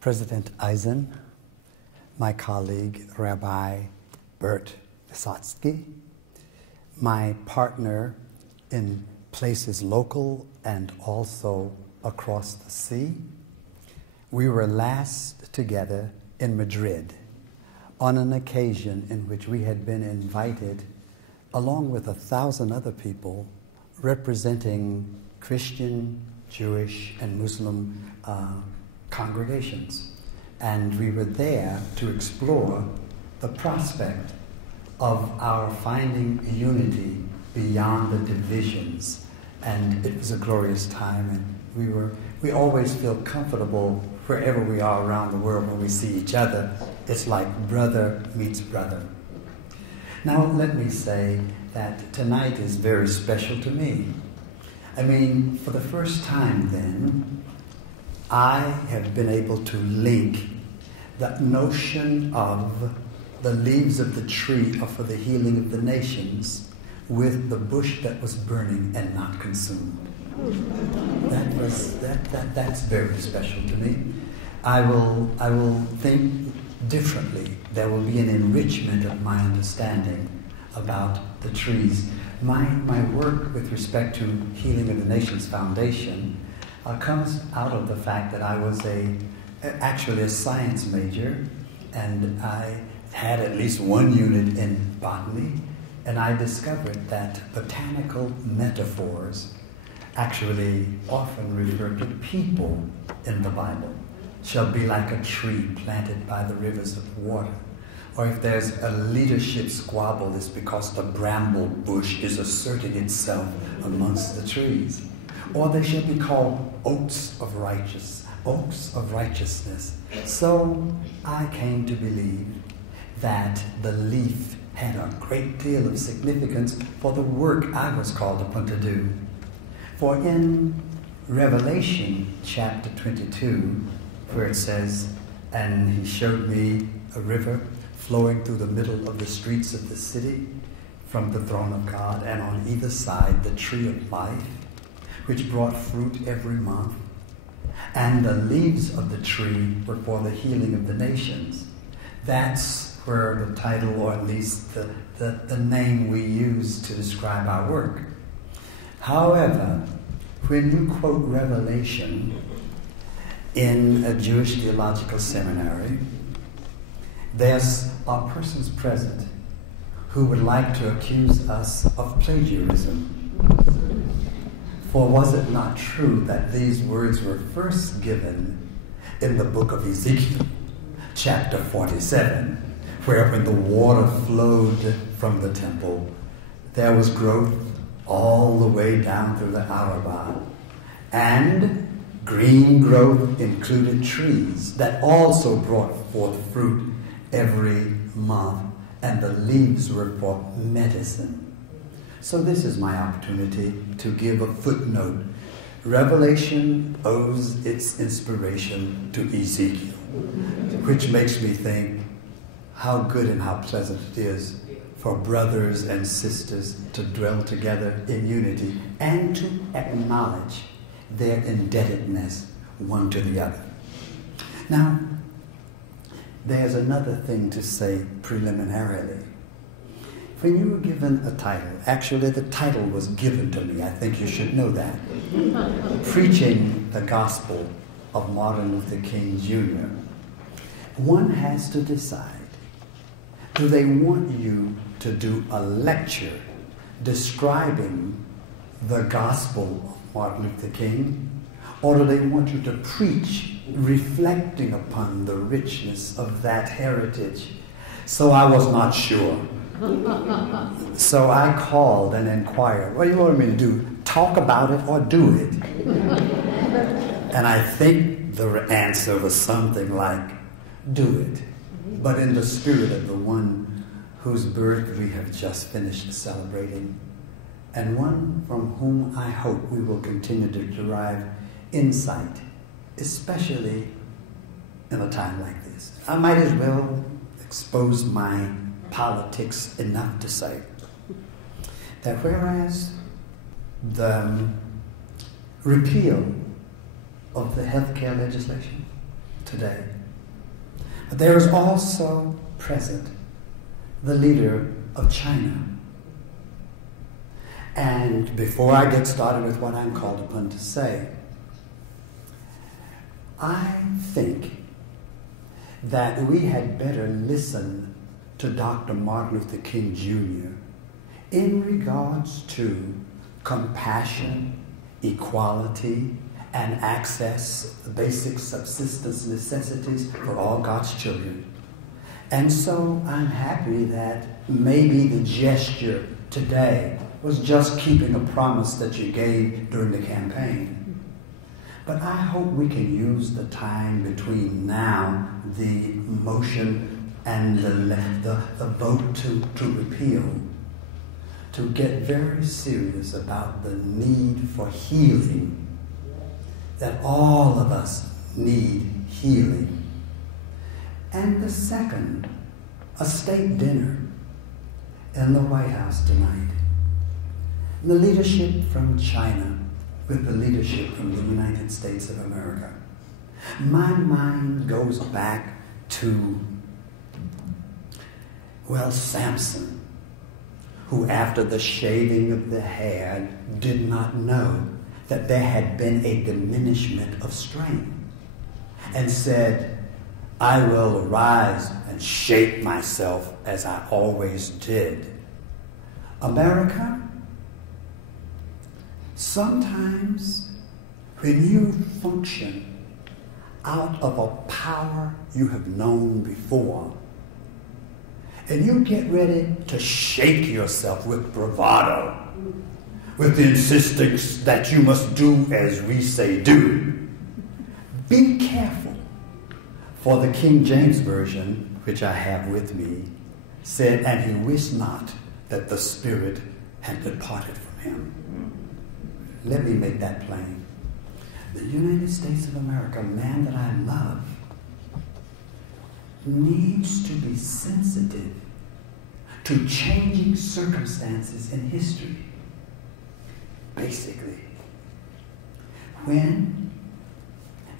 President Eisen, my colleague Rabbi Bert Vysotsky, my partner in places local and also across the sea. We were last together in Madrid on an occasion in which we had been invited, along with 1,000 other people, representing Christian, Jewish, and Muslim congregations. And we were there to explore the prospect of our finding unity beyond the divisions. And it was a glorious time, and we always feel comfortable wherever we are around the world when we see each other. It's like brother meets brother. Now let me say that tonight is very special to me. I mean, for the first time then, I have been able to link that notion of the leaves of the tree are for the healing of the nations with the bush that was burning and not consumed. That's very special to me. I will think differently. There will be an enrichment of my understanding about the trees. My work with respect to Healing of the Nations Foundation comes out of the fact that I was actually a science major, and I had at least one unit in botany, and I discovered that botanical metaphors actually often refer to people in the Bible. Shall be like a tree planted by the rivers of water. Or if there's a leadership squabble, it's because the bramble bush is asserting itself amongst the trees. Or they should be called oaks of righteousness. So I came to believe that the leaf had a great deal of significance for the work I was called upon to do. For in Revelation chapter 22, where it says, "And he showed me a river flowing through the middle of the streets of the city from the throne of God, and on either side the tree of life, which brought fruit every month. And the leaves of the tree were for the healing of the nations." That's where the title, or at least the name we use to describe our work. However, when you quote Revelation in a Jewish theological seminary, there's persons present who would like to accuse us of plagiarism. For was it not true that these words were first given in the book of Ezekiel, chapter 47, where when the water flowed from the temple, there was growth all the way down through the Arabah, and green growth included trees that also brought forth fruit every month, and the leaves were for medicine. So this is my opportunity to give a footnote. Revelation owes its inspiration to Ezekiel, which makes me think how good and how pleasant it is for brothers and sisters to dwell together in unity and to acknowledge their indebtedness one to the other. Now, there's another thing to say preliminarily. When you were given a title, actually the title was given to me, I think you should know that, Preaching the Gospel of Martin Luther King Jr., one has to decide, do they want you to do a lecture describing the gospel of Martin Luther King, or do they want you to preach reflecting upon the richness of that heritage? So I was not sure. So I called and inquired, what do you want me to do? Talk about it or do it? And I think the answer was something like, do it, but in the spirit of the one whose birth we have just finished celebrating, and one from whom I hope we will continue to derive insight, especially in a time like this. I might as well expose my politics enough to say that whereas the repeal of the healthcare legislation today. But there is also present the leader of China. And before I get started with what I'm called upon to say, I think that we had better listen to Dr. Martin Luther King Jr. in regards to compassion, equality, and access to basic subsistence necessities for all God's children. And so I'm happy that maybe the gesture today was just keeping a promise that you gave during the campaign. But I hope we can use the time between now, the motion and the vote to repeal, to get very serious about the need for healing, that all of us need healing. And the second, a state dinner in the White House tonight. The leadership from China with the leadership from the United States of America. My mind goes back to, Samson, who after the shaving of the hair did not know that there had been a diminishment of strength, and said, I will arise and shape myself as I always did. America, sometimes when you function out of a power you have known before, and you get ready to shake yourself with bravado, with the insistence that you must do as we say do, be careful. For the King James Version, which I have with me, said, and he wished not that the Spirit had departed from him. Let me make that plain. The United States of America, man that I love, needs to be sensitive to changing circumstances in history. Basically, when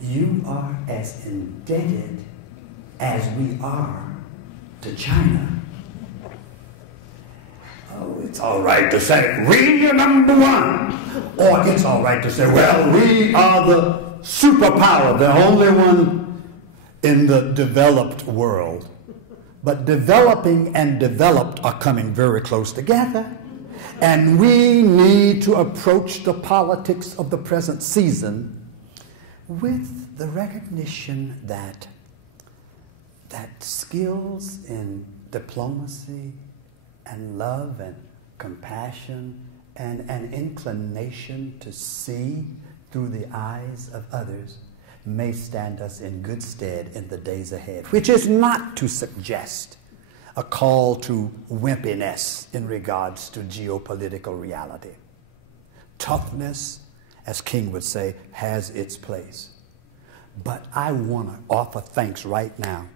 you are as indebted as we are to China, it's all right to say, we are number one. Or it's all right to say, well, we are the superpower, the only one in the developed world. But developing and developed are coming very close together. And we need to approach the politics of the present season with the recognition that skills in diplomacy and love and compassion and an inclination to see through the eyes of others may stand us in good stead in the days ahead, which is not to suggest a call to wimpiness in regards to geopolitical reality. Toughness, as King would say, has its place. But I want to offer thanks right now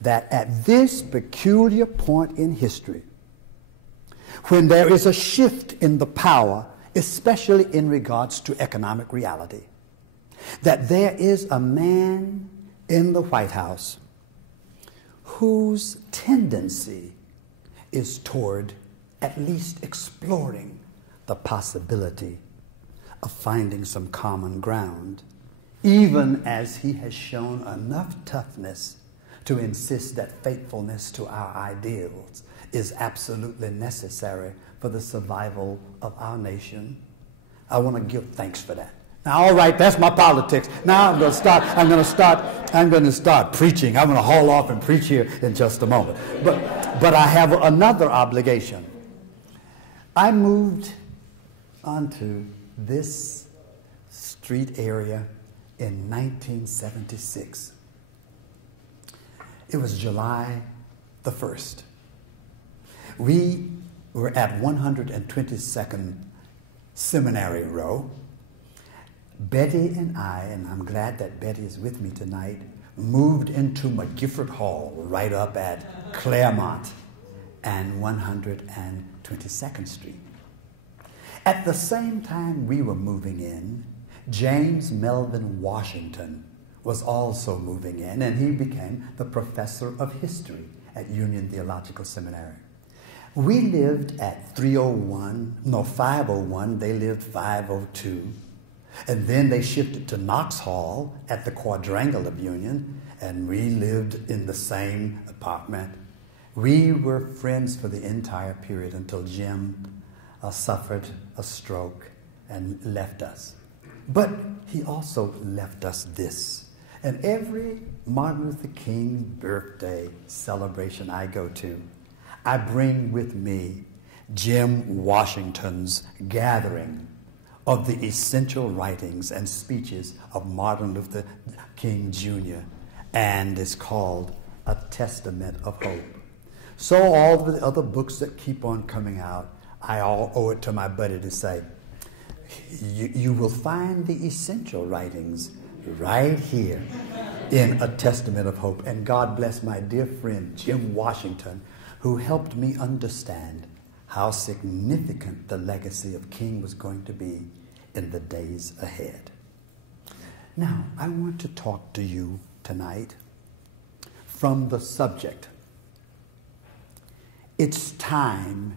that at this peculiar point in history, when there is a shift in the power, especially in regards to economic reality, that there is a man in the White House whose tendency is toward at least exploring the possibility of finding some common ground, even as he has shown enough toughness to insist that faithfulness to our ideals is absolutely necessary for the survival of our nation. I want to give thanks for that. Now, all right, that's my politics. Now I'm going to start preaching. I'm going to haul off and preach here in just a moment. But I have another obligation. I moved onto this street area in 1976. It was July the 1st. We were at 122nd Seminary Row. Betty and I, and I'm glad that Betty is with me tonight, moved into McGifford Hall right up at Claremont and 122nd Street. At the same time we were moving in, James Melvin Washington was also moving in, and he became the professor of history at Union Theological Seminary. We lived at 501, they lived 502, and then they shifted to Knox Hall at the Quadrangle of Union, and we lived in the same apartment. We were friends for the entire period until Jim suffered a stroke and left us. But he also left us this. And every Martin Luther King birthday celebration I go to, I bring with me Jim Washington's gathering of the essential writings and speeches of Martin Luther King Jr. And it's called A Testament of Hope. So all of the other books that keep on coming out, I all owe it to my buddy to say, you will find the essential writings right here in A Testament of Hope. And God bless my dear friend Jim Washington, who helped me understand how significant the legacy of King was going to be in the days ahead. Now, I want to talk to you tonight from the subject. It's time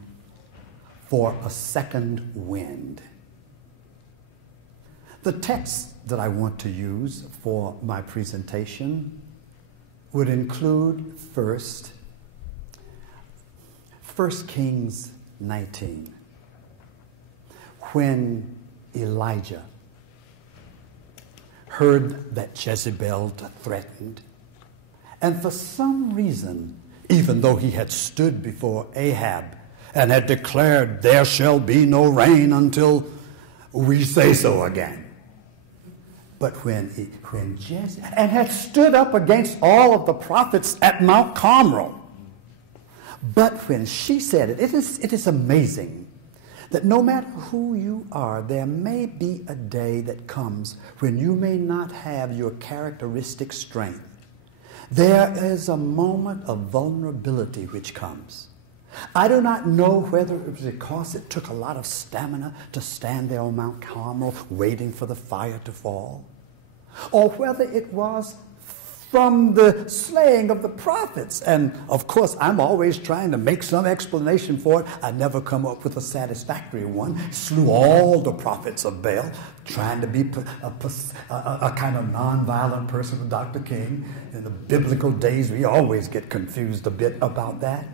for a second wind. The text that I want to use for my presentation would include first 1 Kings 19, when Elijah heard that Jezebel threatened, and for some reason, even though he had stood before Ahab and had declared, "There shall be no rain until we say so again," but when Jezebel, and had stood up against all of the prophets at Mount Carmel, but when she said it, it is amazing that no matter who you are, there may be a day that comes when you may not have your characteristic strength. There is a moment of vulnerability which comes. I do not know whether it was because it took a lot of stamina to stand there on Mount Carmel waiting for the fire to fall, or whether it was from the slaying of the prophets. And of course, I'm always trying to make some explanation for it. I never come up with a satisfactory one. Slew all the prophets of Baal, trying to be a kind of nonviolent person with Dr. King. In the biblical days, we always get confused a bit about that.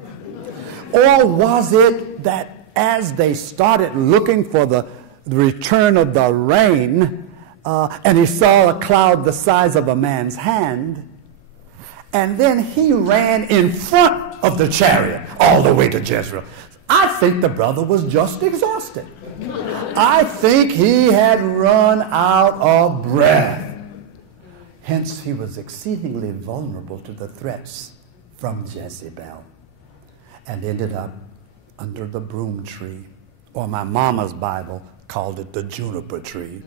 Or was it that as they started looking for the return of the rain, and he saw a cloud the size of a man's hand, and then he ran in front of the chariot all the way to Jezreel? I think the brother was just exhausted. I think he had run out of breath. Hence, he was exceedingly vulnerable to the threats from Jezebel, and ended up under the broom tree, or my mama's Bible called it the juniper tree.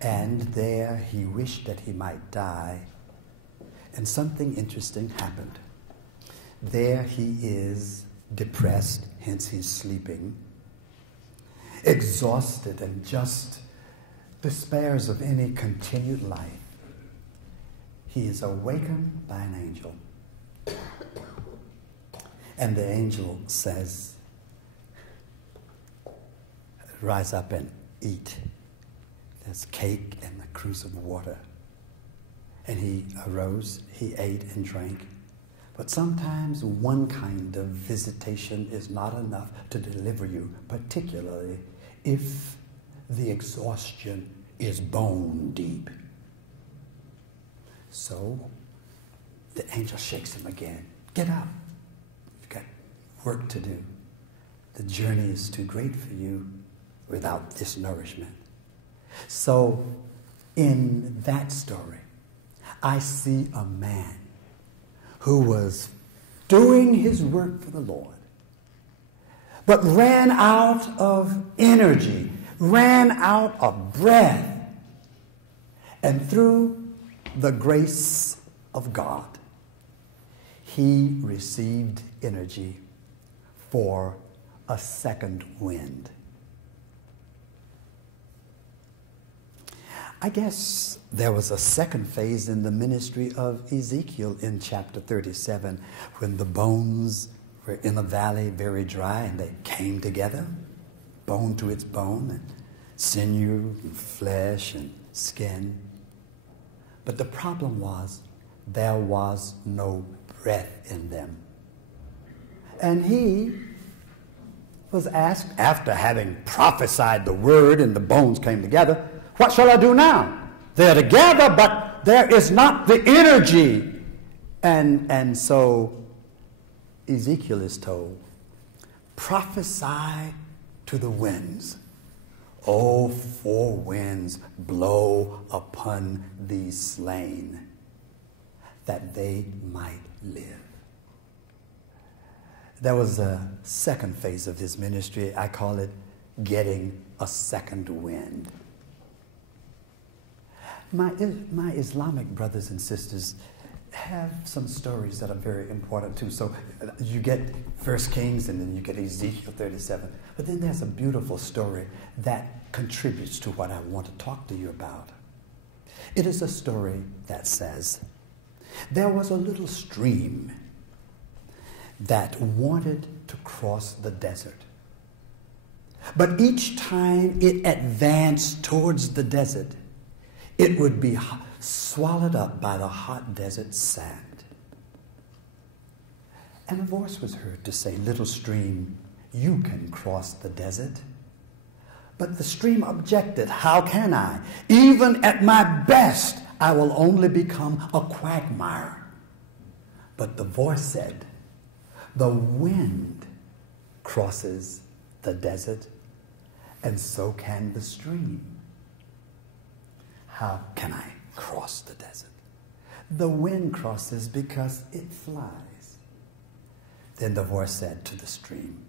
And there he wished that he might die. And something interesting happened. There he is, depressed, hence he's sleeping, exhausted, and just despairs of any continued life. He is awakened by an angel. And the angel says, "Rise up and eat. There's cake and a cruse of water." And he arose, he ate and drank. But sometimes one kind of visitation is not enough to deliver you, particularly if the exhaustion is bone deep. So the angel shakes him again. "Get up. You've got work to do. The journey is too great for you without this nourishment." So in that story, I see a man who was doing his work for the Lord, but ran out of energy, ran out of breath, and through the grace of God, he received energy for a second wind. I guess there was a second phase in the ministry of Ezekiel in chapter 37 when the bones were in a valley very dry and they came together, bone to its bone, and sinew and flesh and skin. But the problem was there was no breath in them. And he was asked, after having prophesied the word and the bones came together, what shall I do now? They're together, but there is not the energy. And so Ezekiel is told, prophesy to the winds. O four winds, blow upon these slain, that they might live. There was a second phase of his ministry. I call it getting a second wind. My Islamic brothers and sisters have some stories that are very important too. So you get 1 Kings and then you get Ezekiel 37. But then there's a beautiful story that contributes to what I want to talk to you about. It is a story that says, there was a little stream that wanted to cross the desert. But each time it advanced towards the desert, it would be swallowed up by the hot desert sand. And a voice was heard to say, little stream, you can cross the desert. But the stream objected, how can I? Even at my best, I will only become a quagmire. But the voice said, the wind crosses the desert, and so can the stream. How can I cross the desert? The wind crosses because it flies. Then the voice said to the stream,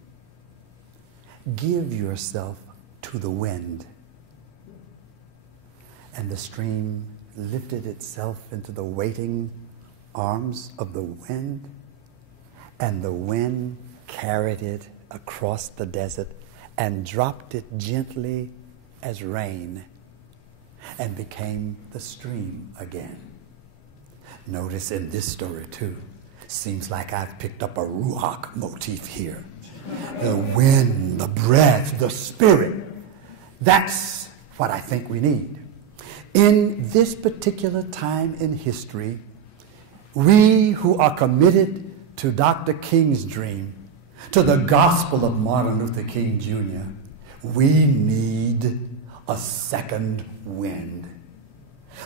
give yourself to the wind. And the stream lifted itself into the waiting arms of the wind, and the wind carried it across the desert and dropped it gently as rain, and became the stream again. Notice in this story too, seems like I've picked up a ruach motif here. The wind, the breath, the spirit. That's what I think we need. In this particular time in history, we who are committed to Dr. King's dream, to the gospel of Martin Luther King Jr., we need a second wind.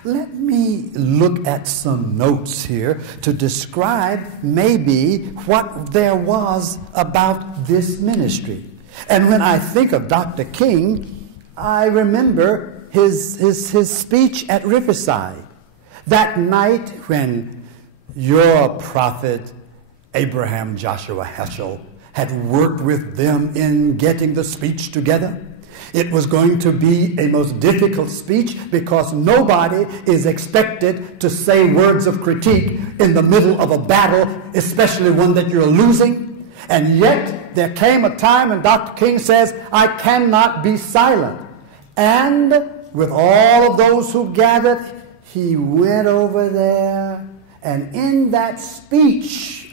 Let me look at some notes here to describe maybe what there was about this ministry. And when I think of Dr. King, I remember his speech at Riverside. That night when your prophet Abraham Joshua Heschel had worked with them in getting the speech together. It was going to be a most difficult speech because nobody is expected to say words of critique in the middle of a battle, especially one that you're losing. And yet there came a time when Dr. King says, I cannot be silent. And with all of those who gathered, he went over there, and in that speech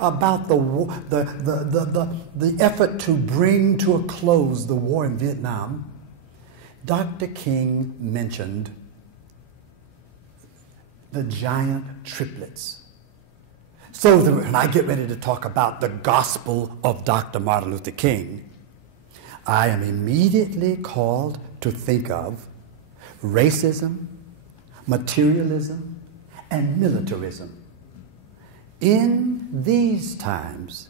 about the effort to bring to a close the war in Vietnam, Dr. King mentioned the giant triplets. So when I get ready to talk about the gospel of Dr. Martin Luther King, I am immediately called to think of racism, materialism, and militarism. In these times,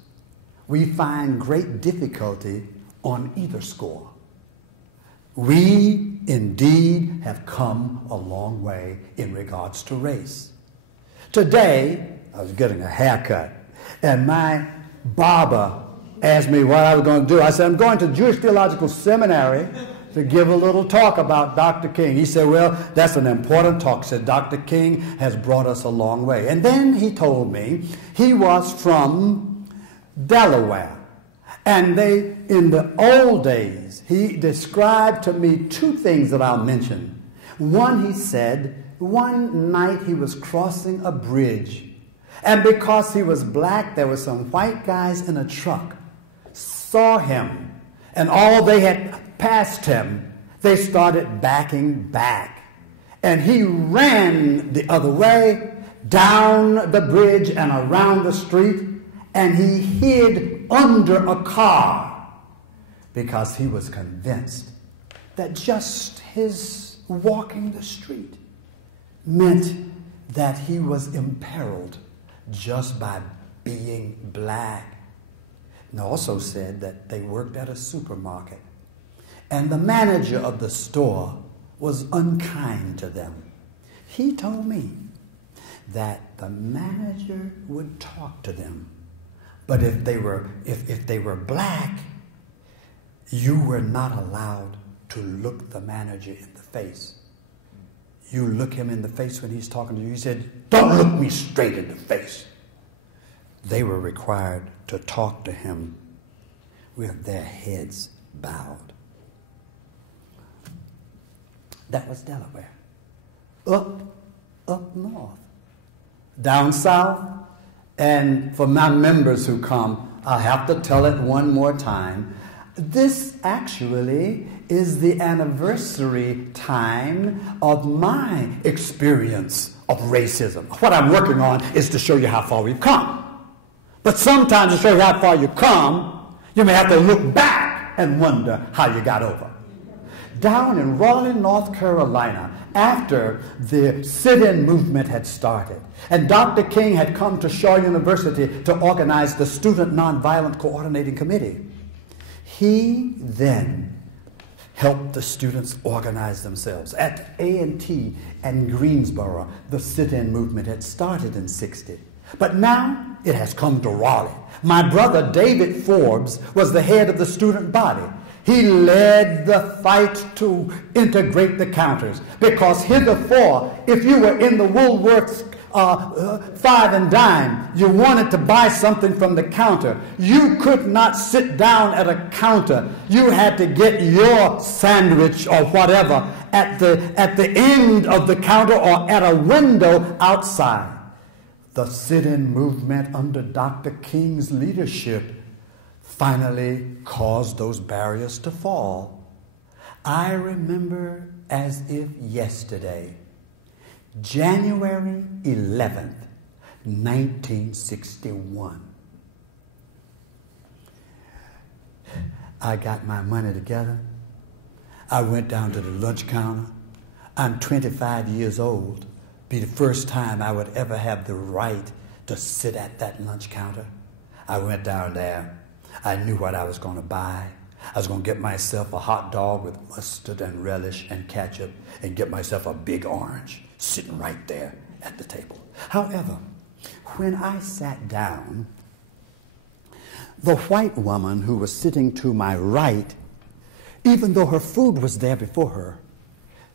we find great difficulty on either score. We indeed have come a long way in regards to race. Today, I was getting a haircut, and my barber asked me what I was going to do. I said, I'm going to Jewish Theological Seminary to give a little talk about Dr. King. He said, well, that's an important talk. He said, Dr. King has brought us a long way. And then he told me he was from Delaware. And in the old days, he described to me two things that I'll mention. He said, one night he was crossing a bridge, and because he was black, there were some white guys in a truck, saw him, and all they had passed him, they started backing back. And he ran the other way, down the bridge and around the street, and he hid under a car because he was convinced that just his walking the street meant that he was imperiled just by being black. And also said that they worked at a supermarket, and the manager of the store was unkind to them. He told me that the manager would talk to them, but if they were black, you were not allowed to look the manager in the face. You look him in the face when he's talking to you. He said, "Don't look me straight in the face." They were required to talk to him with their heads bowed. That was Delaware. Up north. Down south, and for my members who come, I'll have to tell it one more time. This actually is the anniversary time of my experience of racism. What I'm working on is to show you how far we've come. But sometimes to show you how far you've come, you may have to look back and wonder how you got over. Down in Raleigh, North Carolina, after the sit-in movement had started, and Dr. King had come to Shaw University to organize the Student Nonviolent Coordinating Committee, he then helped the students organize themselves. At A&T and Greensboro, the sit-in movement had started in '60. But now it has come to Raleigh. My brother David Forbes was the head of the student body. He led the fight to integrate the counters, because heretofore, if you were in the Woolworths 5 and dime, you wanted to buy something from the counter, you could not sit down at a counter. You had to get your sandwich or whatever at the end of the counter or at a window outside. The sit-in movement under Dr. King's leadership finally caused those barriers to fall. I remember as if yesterday, January 11th, 1961. I got my money together. I went down to the lunch counter. I'm 25 years old. Be the first time I would ever have the right to sit at that lunch counter. I went down there. I knew what I was going to buy. I was going to get myself a hot dog with mustard and relish and ketchup, and get myself a big orange sitting right there at the table. However, when I sat down, the white woman who was sitting to my right, even though her food was there before her,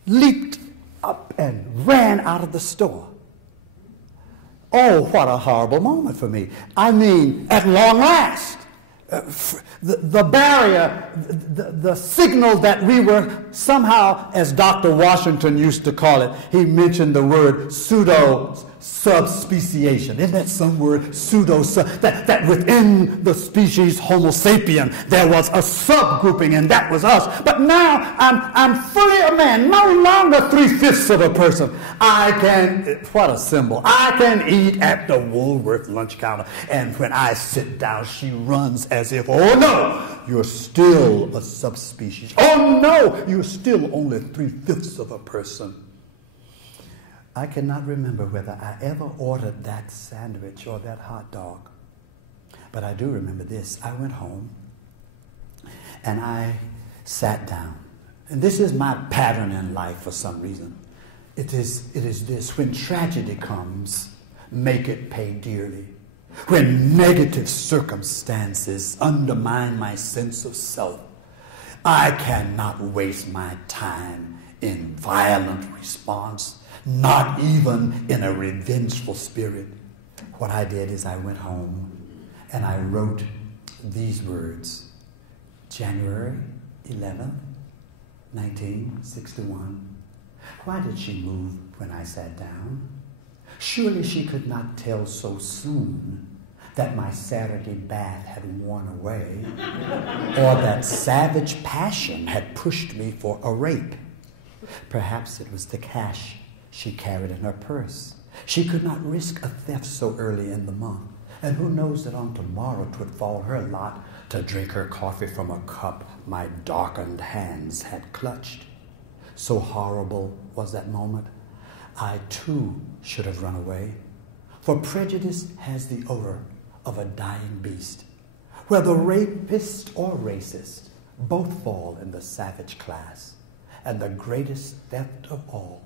leaped up and ran out of the store. Oh, what a horrible moment for me. I mean, at long last. The barrier, the signal that we were somehow, as Dr. Washington used to call it, he mentioned the word pseudo-subspeciation. Isn't that some word, that within the species Homo sapien, there was a subgrouping, and that was us. But now I'm fully a man, no longer 3/5 of a person. What a symbol. I can eat at the Woolworth lunch counter, and when I sit down, she runs as if, oh no, you're still a subspecies. Oh no, you're still only 3/5 of a person. I cannot remember whether I ever ordered that sandwich or that hot dog. But I do remember this. I went home and I sat down. And this is my pattern in life for some reason. It is this: when tragedy comes, make it pay dearly. When negative circumstances undermine my sense of self, I cannot waste my time in violent response, not even in a revengeful spirit. What I did is I went home and I wrote these words: January 11th, 1961. Why did she move when I sat down? Surely she could not tell so soon that my Saturday bath had worn away, or that savage passion had pushed me for a rape. Perhaps it was the cash she carried in her purse. She could not risk a theft so early in the month, and who knows that on tomorrow 'twould fall her lot to drink her coffee from a cup my darkened hands had clutched. So horrible was that moment, I too should have run away, for prejudice has the odor of a dying beast, where the rapist or racist both fall in the savage class, and the greatest theft of all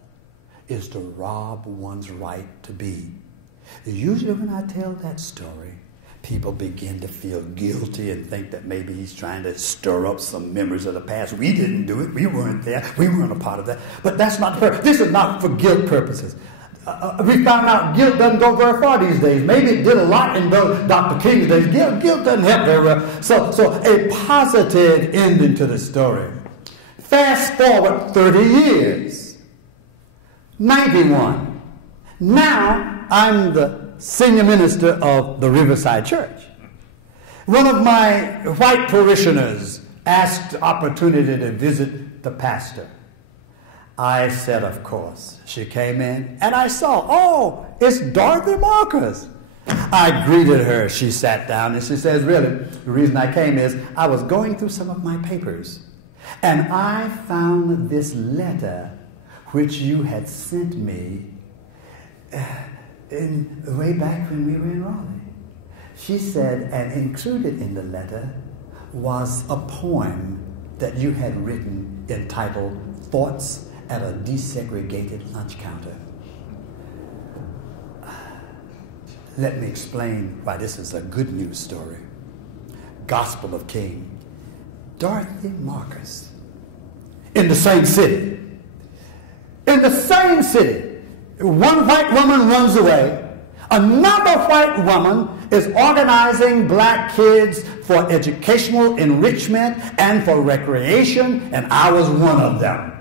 is to rob one's right to be. Usually when I tell that story, people begin to feel guilty and think that maybe he's trying to stir up some memories of the past. We didn't do it. We weren't there. We weren't a part of that. But that's not for, this is not for guilt purposes. We found out guilt doesn't go very far these days. Maybe it did a lot in Dr. King's days. Guilt doesn't help very well. So a positive ending to the story. Fast forward 30 years. 91. Now I'm the senior minister of the Riverside Church. One of my white parishioners asked the opportunity to visit the pastor. I said, of course. She came in, and I saw, oh, it's Dorothy Marcus. I greeted her. She sat down, and she says, really, the reason I came is I was going through some of my papers, and I found this letter which you had sent me way back when we were in Raleigh. She said, and included in the letter was a poem that you had written entitled Thoughts at a Desegregated Lunch Counter. Let me explain why this is a good news story. Gospel of King. Dorothy Marcus. In the same city. In the same city. One white woman runs away. Another white woman is organizing black kids for educational enrichment and for recreation, and I was one of them.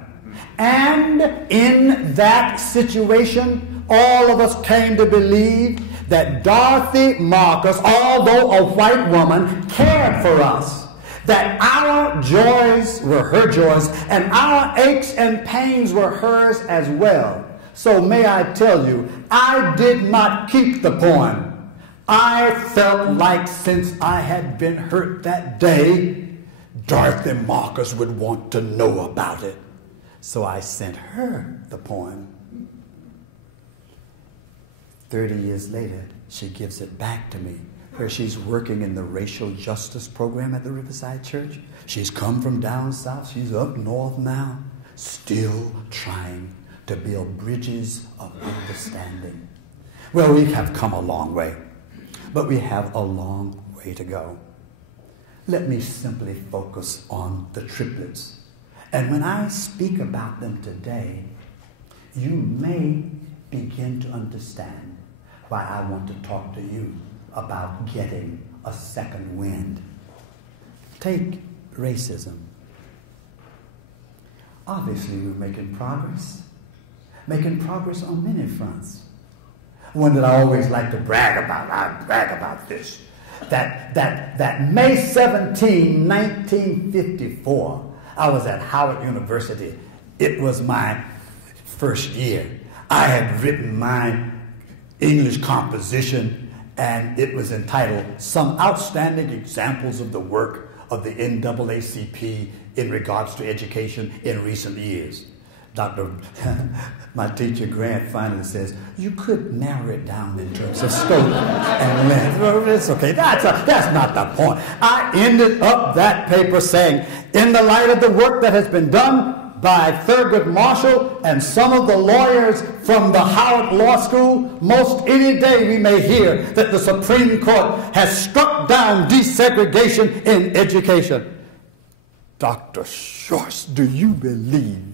And in that situation, all of us came to believe that Dorothy Marcus, although a white woman, cared for us. That our joys were her joys, and our aches and pains were hers as well. So may I tell you, I did not keep the poem. I felt like since I had been hurt that day, Dorothy Marcus would want to know about it. So I sent her the poem. 30 years later, she gives it back to me, where she's working in the racial justice program at the Riverside Church. She's come from down south. She's up north now, still trying to build bridges of understanding. Well, we have come a long way, but we have a long way to go. Let me simply focus on the triplets. And when I speak about them today, you may begin to understand why I want to talk to you about getting a second wind. Take racism. Obviously, we're making progress on many fronts. One that I always like to brag about, I brag about this, that May 17, 1954, I was at Howard University. It was my first year. I had written my English composition, and it was entitled Some Outstanding Examples of the Work of the NAACP in Regards to Education in Recent Years. My teacher, Grant, finally says, you could narrow it down in terms of scope and length. Well, it's okay. That's not the point. I ended up that paper saying, in the light of the work that has been done by Thurgood Marshall and some of the lawyers from the Howard Law School, most any day we may hear that the Supreme Court has struck down desegregation in education. Dr. Shorts, do you believe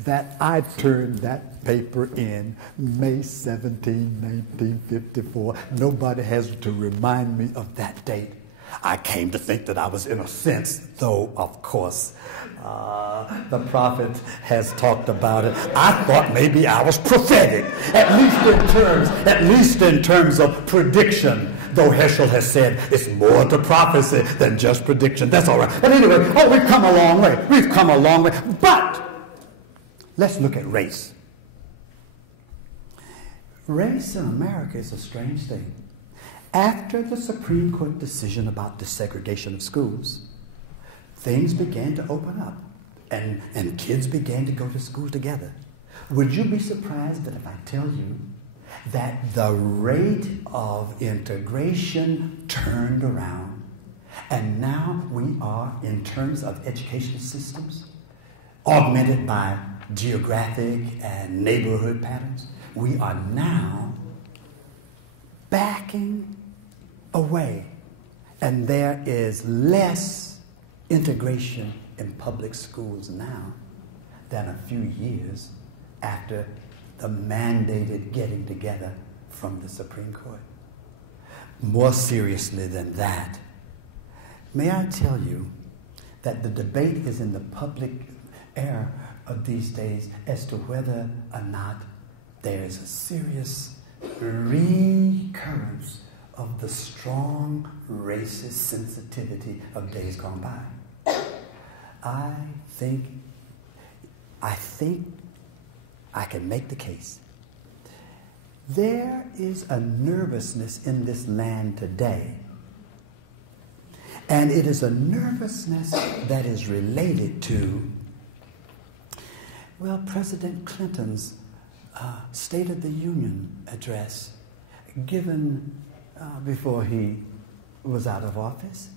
that I turned that paper in May 17, 1954? Nobody has to remind me of that date. I came to think that I was in a sense, though, of course, the prophet has talked about it. I thought maybe I was prophetic, at least in terms of prediction. Though Heschel has said it's more to prophecy than just prediction. That's all right. But anyway, we've come a long way. We've come a long way. But let's look at race. Race in America is a strange thing. After the Supreme Court decision about desegregation of schools, things began to open up, and kids began to go to school together. Would you be surprised that if I tell you that the rate of integration turned around, and now we are, in terms of education systems, augmented by geographic and neighborhood patterns, we are now backing away, and there is less integration in public schools now than a few years after the mandated getting together from the Supreme Court. More seriously than that, may I tell you that the debate is in the public air of these days as to whether or not there is a serious recurrence of the strong racist sensitivity of days gone by. I think I can make the case. There is a nervousness in this land today, and it is a nervousness that is related to, well, President Clinton's State of the Union address given before he was out of office.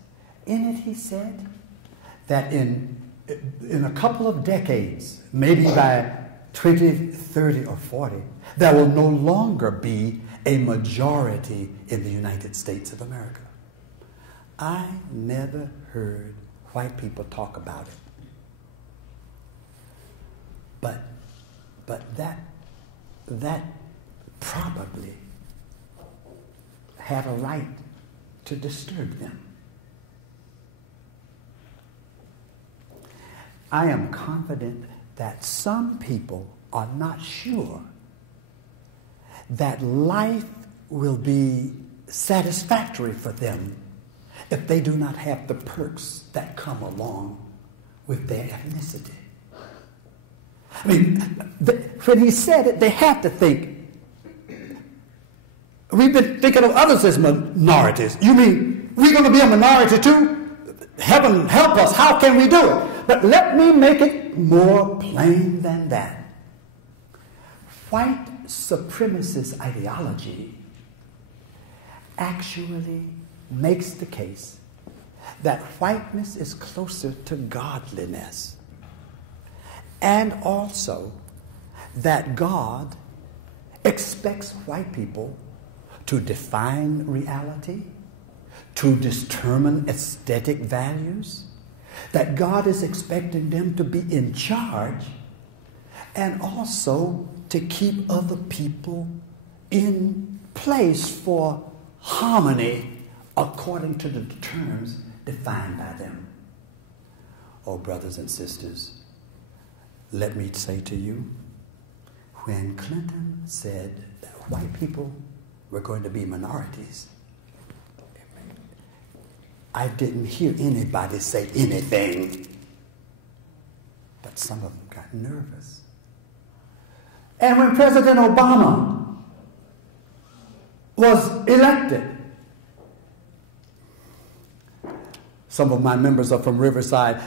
In it, he said that in a couple of decades, maybe by 20, 30, or 40, there will no longer be a majority in the United States of America. I never heard white people talk about it. But that probably had a right to disturb them. I am confident that some people are not sure that life will be satisfactory for them if they do not have the perks that come along with their ethnicity. I mean, when he said it, they had to think, we've been thinking of others as minorities. You mean we're going to be a minority too? Heaven help us, how can we do it? But let me make it more plain than that. White supremacist ideology actually makes the case that whiteness is closer to godliness, and also that God expects white people to define reality, to determine aesthetic values, that God is expecting them to be in charge, and also to keep other people in place for harmony according to the terms defined by them. Oh, brothers and sisters, let me say to you, when Clinton said that white people were going to be minorities, I didn't hear anybody say anything, but some of them got nervous. And when President Obama was elected, some of my members are from Riverside,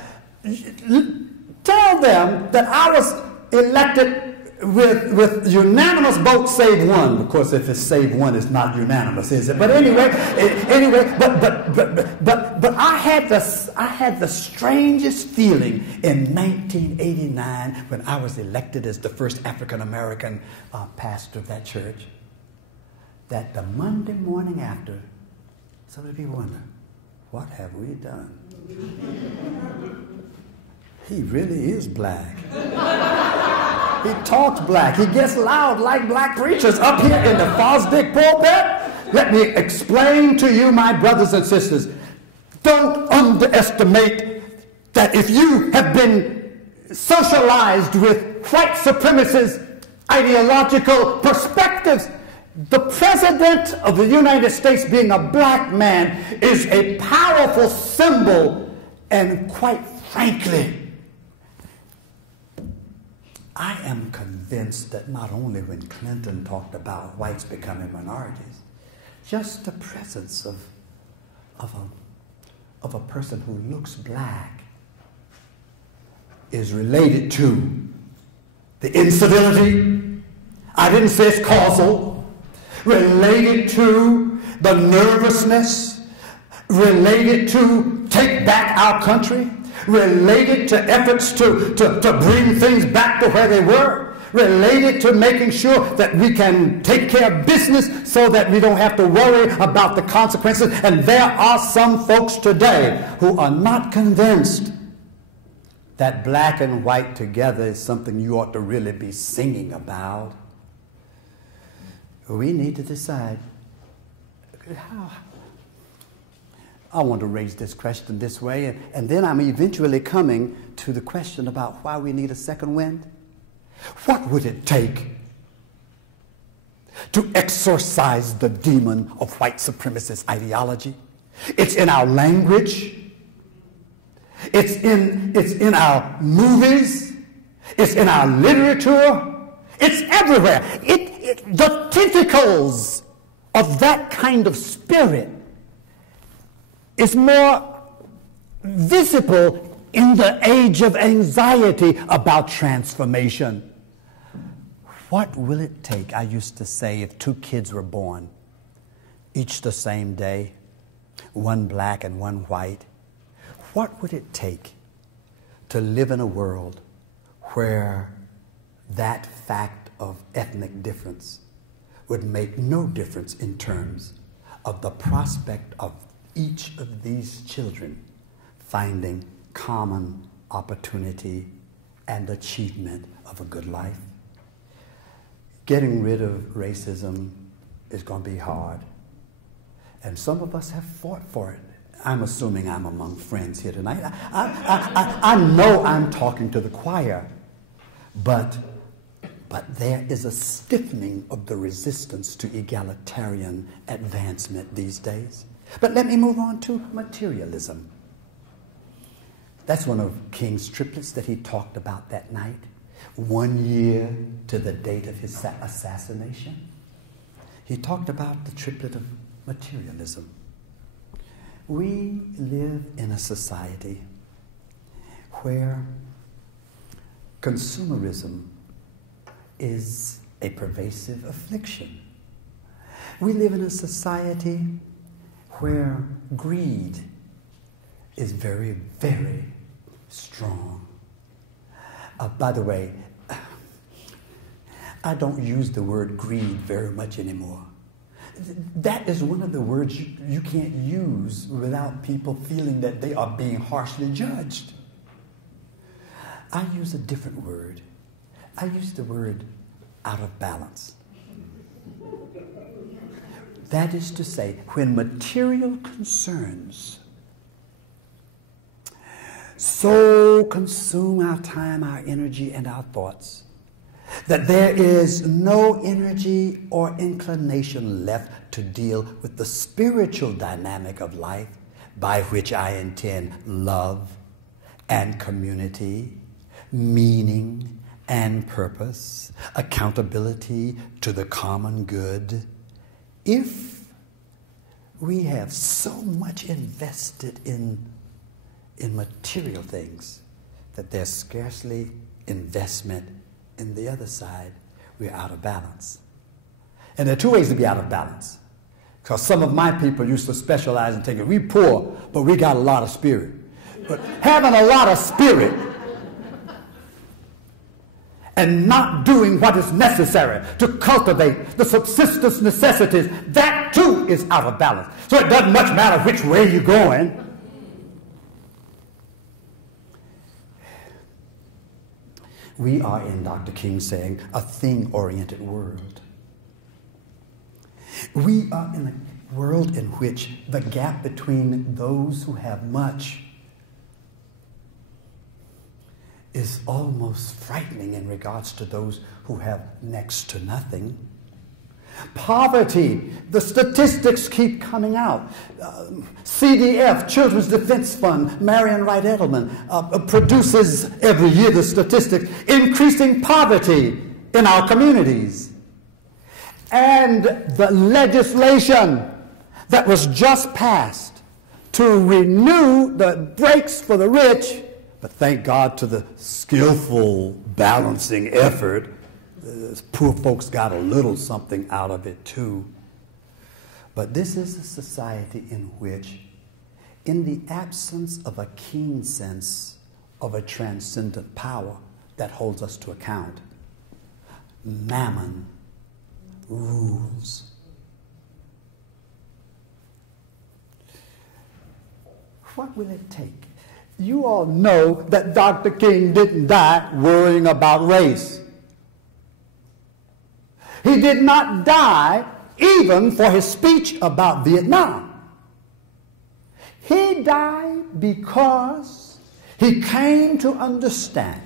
tell them that I was elected with unanimous vote save one. Of course, if it's save one, it's not unanimous, is it? But anyway, but I had the strangest feeling in 1989 when I was elected as the first African American pastor of that church, that the Monday morning after, some of the people wonder, what have we done? He really is black. He talks black. He gets loud like black preachers up here in the Fosdick pulpit. Let me explain to you, my brothers and sisters. Don't underestimate that if you have been socialized with white supremacist ideological perspectives, the President of the United States being a black man is a powerful symbol, and quite frankly, I am convinced that not only when Clinton talked about whites becoming minorities, just the presence of a person who looks black is related to the incivility. I didn't say it's causal. Related to the nervousness. Related to take back our country. Related to efforts to bring things back to where they were. Related to making sure that we can take care of business so that we don't have to worry about the consequences. And there are some folks today who are not convinced that black and white together is something you ought to really be singing about. We need to decide how. I want to raise this question this way, and then I'm eventually coming to the question about why we need a second wind. What would it take to exorcise the demon of white supremacist ideology? It's in our language. It's in our movies. It's in our literature. It's everywhere. The tentacles of that kind of spirit is more visible in the age of anxiety about transformation. What will it take, I used to say, if two kids were born, each the same day, one black and one white? What would it take to live in a world where that fact of ethnic difference would make no difference in terms of the prospect of each of these children finding common opportunity and achievement of a good life? Getting rid of racism is going to be hard. And some of us have fought for it. I'm assuming I'm among friends here tonight. I know I'm talking to the choir, but there is a stiffening of the resistance to egalitarian advancement these days. But let me move on to materialism. That's one of King's triplets that he talked about that night. 1 year to the date of his assassination. He talked about the triplet of materialism. We live in a society where consumerism is a pervasive affliction. We live in a society where greed is very, very strong. By the way, I don't use the word greed very much anymore. That is one of the words you can't use without people feeling that they are being harshly judged. I use a different word. I use the word out of balance. That is to say, when material concerns so consume our time, our energy, and our thoughts that there is no energy or inclination left to deal with the spiritual dynamic of life, by which I intend love and community, meaning and purpose, accountability to the common good. If we have so much invested in material things that there's scarcely investment in the other side, we're out of balance. And there are two ways to be out of balance. Because some of my people used to specialize in thinking, we poor, but we got a lot of spirit. But having a lot of spirit and not doing what is necessary to cultivate the subsistence necessities, that too is out of balance. So it doesn't much matter which way you're going. We are in, Dr. King saying, a thing-oriented world. We are in world in which the gap between those who have much is almost frightening in regards to those who have next to nothing. Poverty, the statistics keep coming out. CDF, Children's Defense Fund, Marion Wright Edelman, produces every year the statistics, increasing poverty in our communities. And the legislation that was just passed to renew the brakes for the rich, but thank God to the skillful balancing effort, poor folks got a little something out of it too. But this is a society in which, in the absence of a keen sense of a transcendent power that holds us to account, mammon rules. What will it take? You all know that Dr. King didn't die worrying about race. He did not die even for his speech about Vietnam. He died because he came to understand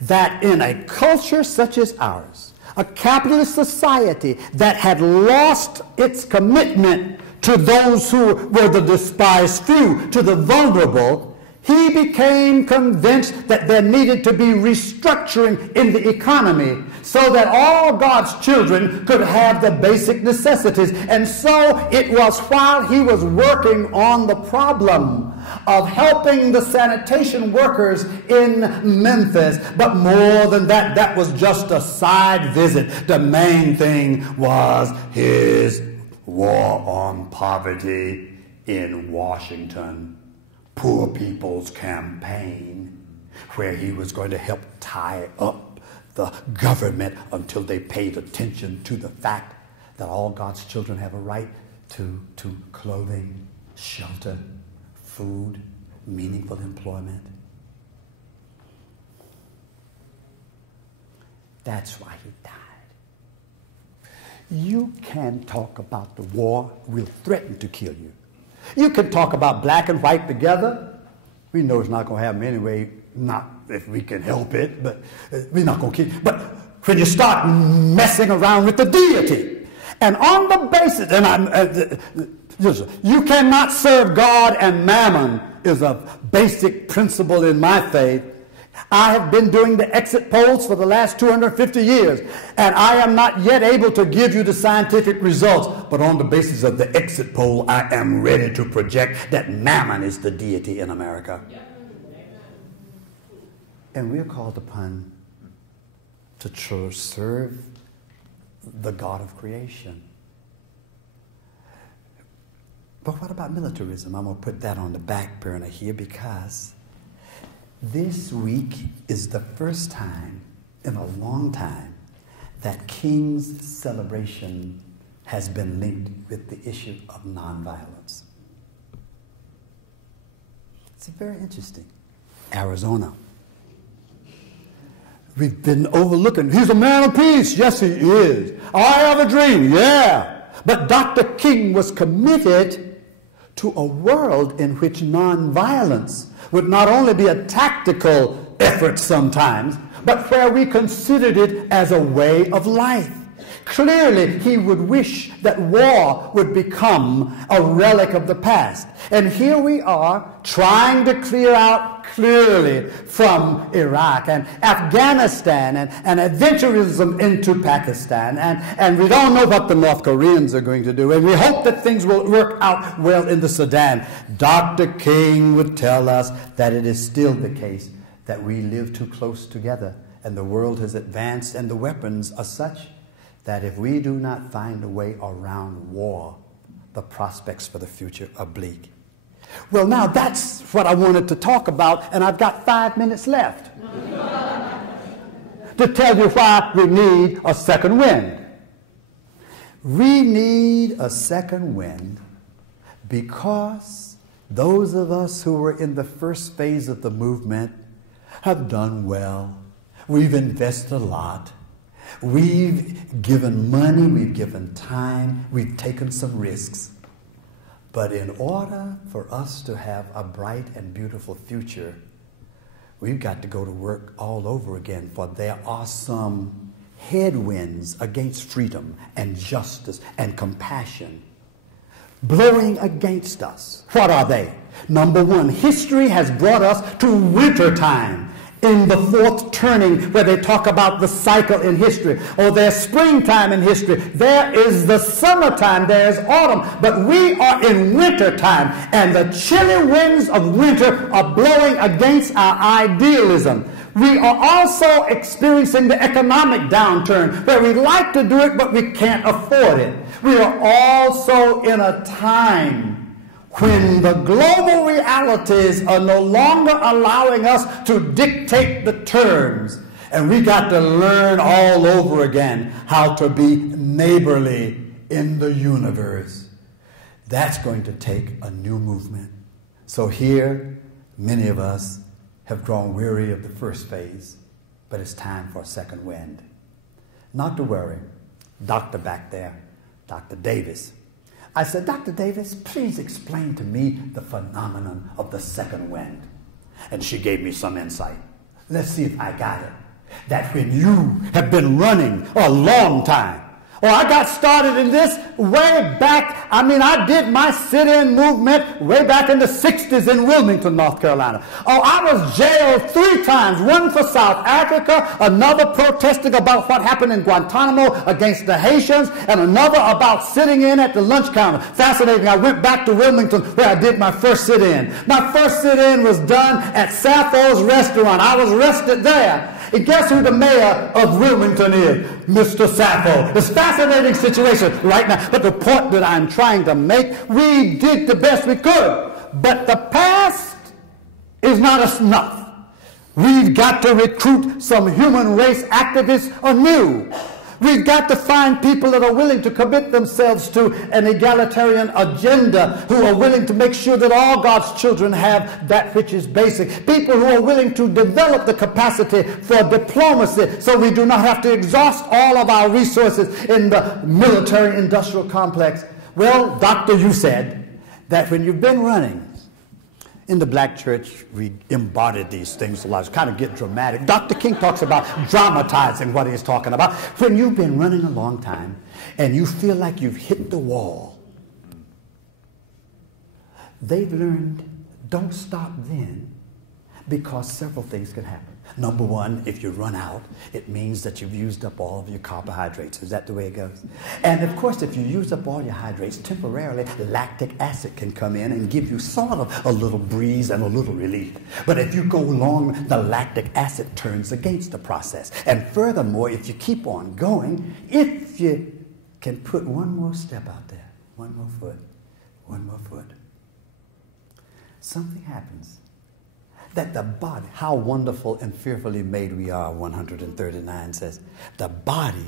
that in a culture such as ours, a capitalist society that had lost its commitment to those who were the despised few, to the vulnerable, he became convinced that there needed to be restructuring in the economy so that all God's children could have the basic necessities. And so it was while he was working on the problem of helping the sanitation workers in Memphis. But more than that, that was just a side visit. The main thing was his war on poverty in Washington. Poor People's Campaign, where he was going to help tie up the government until they paid attention to the fact that all God's children have a right to clothing, shelter, food, meaningful employment. That's why he died. You can talk about the war will threaten to kill you. You can talk about black and white together. We know it's not going to happen anyway, not if we can help it, but we're not going to kill. But when you start messing around with the deity, and on the basis, and you cannot serve God and mammon is a basic principle in my faith. I have been doing the exit polls for the last 250 years, and I am not yet able to give you the scientific results, but on the basis of the exit poll, I am ready to project that mammon is the deity in America. And we are called upon to serve the God of creation. But what about militarism? I'm going to put that on the back burner here because this week is the first time in a long time that King's celebration has been linked with the issue of nonviolence. It's very interesting. Arizona. We've been overlooking. He's a man of peace. Yes, he is. I have a dream. Yeah. But Dr. King was committed to a world in which nonviolence would not only be a tactical effort sometimes, but where we considered it as a way of life. Clearly, he would wish that war would become a relic of the past. And here we are trying to clear out clearly from Iraq and Afghanistan and adventurism into Pakistan. And we don't know what the North Koreans are going to do. And we hope that things will work out well in the Sudan. Dr. King would tell us that it is still the case that we live too close together and the world has advanced and the weapons are such that if we do not find a way around war, the prospects for the future are bleak. Well, now that's what I wanted to talk about, and I've got 5 minutes left to tell you why we need a second wind. We need a second wind because those of us who were in the first phase of the movement have done well. We've invested a lot. We've given money, we've given time, we've taken some risks. But in order for us to have a bright and beautiful future, we've got to go to work all over again, for there are some headwinds against freedom and justice and compassion blowing against us. What are they? Number one, history has brought us to winter time. In the fourth turning, where they talk about the cycle in history, or there's springtime in history, there is the summertime, there's autumn, but we are in winter time, and the chilly winds of winter are blowing against our idealism. We are also experiencing the economic downturn, where we like to do it, but we can't afford it. We are also in a time when the global realities are no longer allowing us to dictate the terms. And we got to learn all over again how to be neighborly in the universe. That's going to take a new movement. So here, many of us have grown weary of the first phase, but it's time for a second wind. Not to worry. Doctor back there, Dr. Davis. I said, Dr. Davis, please explain to me the phenomenon of the second wind. And she gave me some insight. Let's see if I got it. That when you have been running a long time, I got started in this way back. I did my sit-in movement way back in the 60s in Wilmington, North Carolina. I was jailed 3 times, one for South Africa, another protesting about what happened in Guantanamo against the Haitians, and another about sitting in at the lunch counter. Fascinating. I went back to Wilmington where I did my first sit-in. My first sit-in was done at Sappho's restaurant. I was arrested there. And guess who the mayor of Wilmington is? Mr. Sappho. It's a fascinating situation right now. But the point that I'm trying to make, we did the best we could. But the past is not enough. We've got to recruit some human race activists anew. We've got to find people that are willing to commit themselves to an egalitarian agenda, who are willing to make sure that all God's children have that which is basic. People who are willing to develop the capacity for diplomacy, so we do not have to exhaust all of our resources in the military-industrial complex. Well, Doctor, you said that when you've been running, in the black church, we embodied these things a lot. It's kind of get dramatic. Dr. King talks about dramatizing what he's talking about. When you've been running a long time and you feel like you've hit the wall, they've learned don't stop then, because several things can happen. Number one, if you run out, it means that you've used up all of your carbohydrates. Is that the way it goes? And of course, if you use up all your hydrates, temporarily lactic acid can come in and give you sort of a little breeze and a little relief. But if you go long, the lactic acid turns against the process. And furthermore, if you keep on going, if you can put one more step out there, one more foot, something happens. That the body, how wonderful and fearfully made we are, 139 says, the body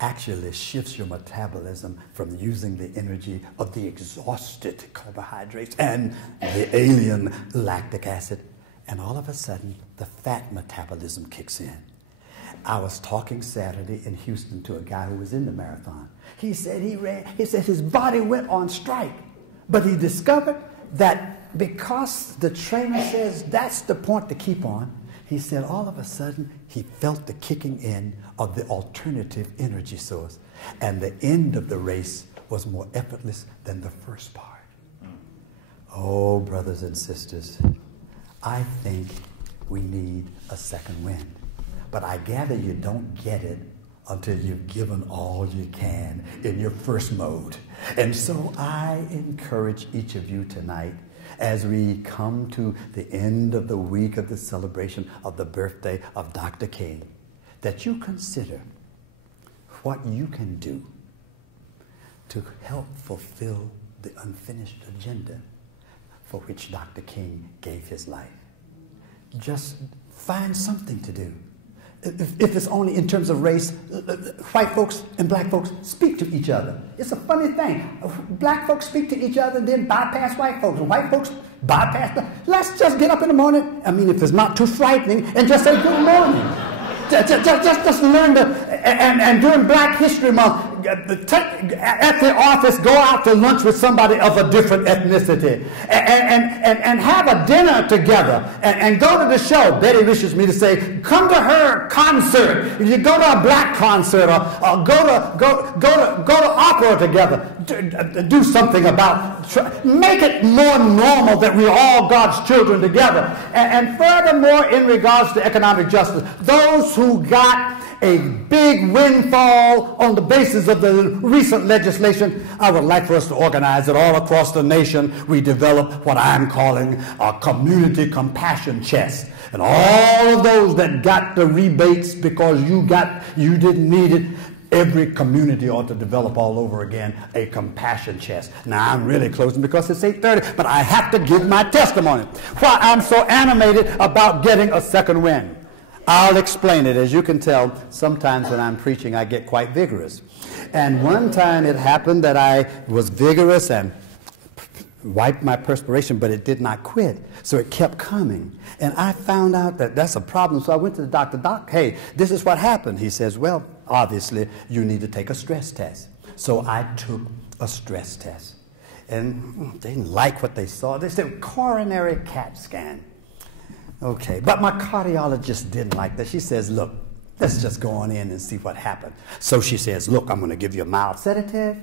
actually shifts your metabolism from using the energy of the exhausted carbohydrates and the alien lactic acid, and all of a sudden the fat metabolism kicks in. I was talking Saturday in Houston to a guy who was in the marathon. He said he said his body went on strike, but he discovered that because the trainer says that's the point to keep on, he said all of a sudden he felt the kicking in of the alternative energy source, and the end of the race was more effortless than the first part. Oh, brothers and sisters, I think we need a second wind. But I gather you don't get it until you've given all you can in your first mode. And so I encourage each of you tonight, as we come to the end of the week of the celebration of the birthday of Dr. King, that you consider what you can do to help fulfill the unfinished agenda for which Dr. King gave his life. Just find something to do. If it's only in terms of race, white folks and black folks speak to each other. It's a funny thing. Black folks speak to each other and then bypass white folks. And white folks bypass black. Let's just get up in the morning, if it's not too frightening, and just say good morning. Just learn to, and during Black History Month, at the office, go out to lunch with somebody of a different ethnicity, and have a dinner together, and go to the show. Betty wishes me to say, come to her concert. You go to a black concert, or go to opera together. Do something about, make it more normal that we're all God's children together. And furthermore, in regards to economic justice, those who got a big windfall on the basis of the recent legislation, I would like for us to organize it all across the nation. We develop what I'm calling a community compassion chest. And all of those that got the rebates because you didn't need it, every community ought to develop all over again a compassion chest. Now, I'm really closing because it's 8:30, but I have to give my testimony. Why I'm so animated about getting a second wind. I'll explain it. As you can tell, sometimes when I'm preaching, I get quite vigorous. And one time it happened that I was vigorous and wiped my perspiration, but it did not quit. So it kept coming. And I found out that that's a problem. So I went to the doctor. Doc, hey, this is what happened. He says, well, obviously, you need to take a stress test. So I took a stress test. And they didn't like what they saw. They said, coronary CAT scan. Okay, but my cardiologist didn't like that. She says, look, let's just go on in and see what happened. So she says, look, I'm going to give you a mild sedative,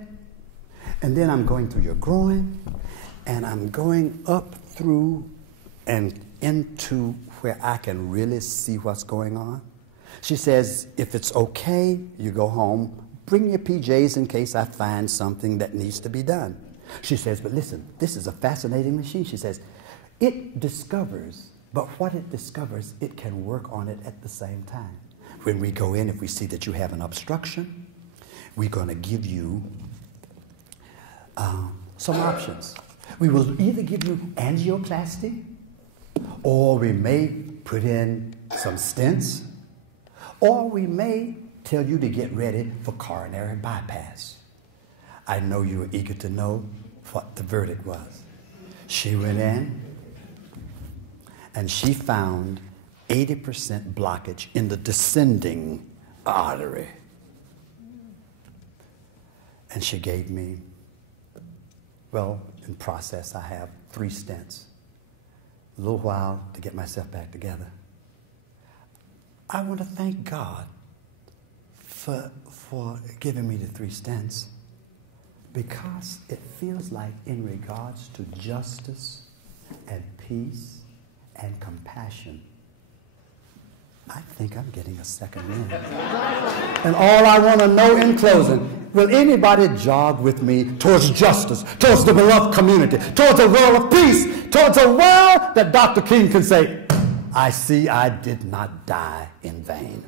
and then I'm going through your groin, and I'm going up through and into where I can really see what's going on. She says, if it's okay, you go home, bring your PJs in case I find something that needs to be done. She says, but listen, this is a fascinating machine. She says, it discovers, but what it discovers, it can work on it at the same time. When we go in, if we see that you have an obstruction, we're going to give you some options. We will either give you angioplasty, or we may put in some stents, or we may tell you to get ready for coronary bypass. I know you were eager to know what the verdict was. She went in, and she found 80% blockage in the descending artery. And she gave me, well, in process, I have 3 stents. A little while to get myself back together. I want to thank God for giving me the 3 stents, because it feels like in regards to justice and peace and compassion, I think I'm getting a second wind. And all I want to know in closing, will anybody jog with me towards justice, towards the beloved community, towards a world of peace, towards a world that Dr. King can say, I see I did not die in vain.